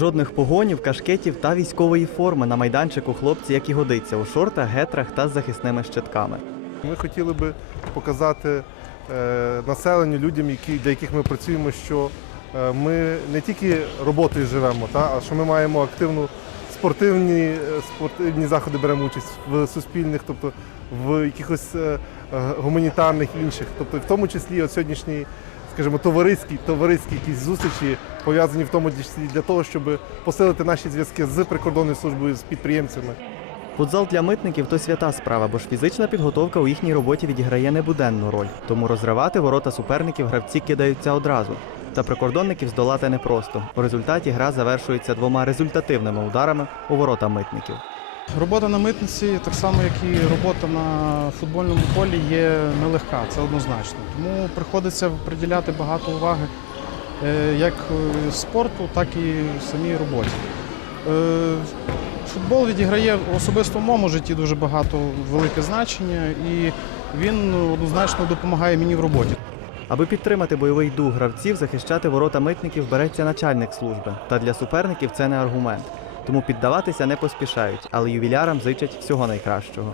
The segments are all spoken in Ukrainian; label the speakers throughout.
Speaker 1: Жодних погонів, кашкетів та військової форми на майданчику хлопці, як і годиться, у шортах, гетрах та з захисними щитками.
Speaker 2: Ми хотіли би показати е, населенню, людям, для яких ми працюємо, що е, ми не тільки роботою живемо, а що ми маємо активну спортивні, е, спортивні заходи, беремо участь в суспільних, тобто в якихось гуманітарних інших. Тобто в тому числі от сьогоднішні, скажімо, товариські, товариські якісь зустрічі пов'язані в тому числі для того, щоб посилити наші зв'язки з прикордонною службою, з підприємцями.
Speaker 1: Футзал для митників то свята справа, бо ж фізична підготовка у їхній роботі відіграє небуденну роль. Тому розривати ворота суперників гравці кидаються одразу. Та прикордонників здолати непросто. У результаті гра завершується двома результативними ударами у ворота митників.
Speaker 3: Робота на митниці, так само як і робота на футбольному полі, є нелегка, це однозначно. Тому приходиться приділяти багато уваги е, як е, спорту, так і самій роботі. Е, Футбол відіграє особисто в моєму житті дуже багато велике значення, і він однозначно допомагає мені в роботі.
Speaker 1: Аби підтримати бойовий дух гравців, захищати ворота митників береться начальник служби. Та для суперників це не аргумент. Тому піддаватися не поспішають, але ювілярам зичать всього найкращого.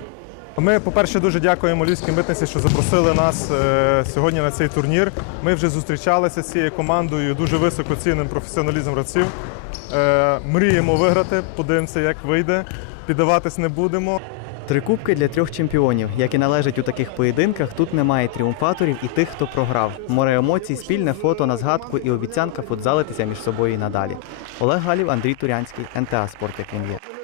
Speaker 4: Ми, по-перше, дуже дякуємо Львівській митниці, що запросили нас е, сьогодні на цей турнір. Ми вже зустрічалися з цією командою, дуже високо цінним професіоналізм гравців. Е, мріємо виграти, подивимося, як вийде. Піддаватись не будемо.
Speaker 1: Три кубки для трьох чемпіонів. Як і належить у таких поєдинках, тут немає тріумфаторів і тих, хто програв. Море емоцій, спільне фото на згадку і обіцянка футзалитися між собою і надалі. Олег Галів, Андрій Турянський, НТА Спорт як він є.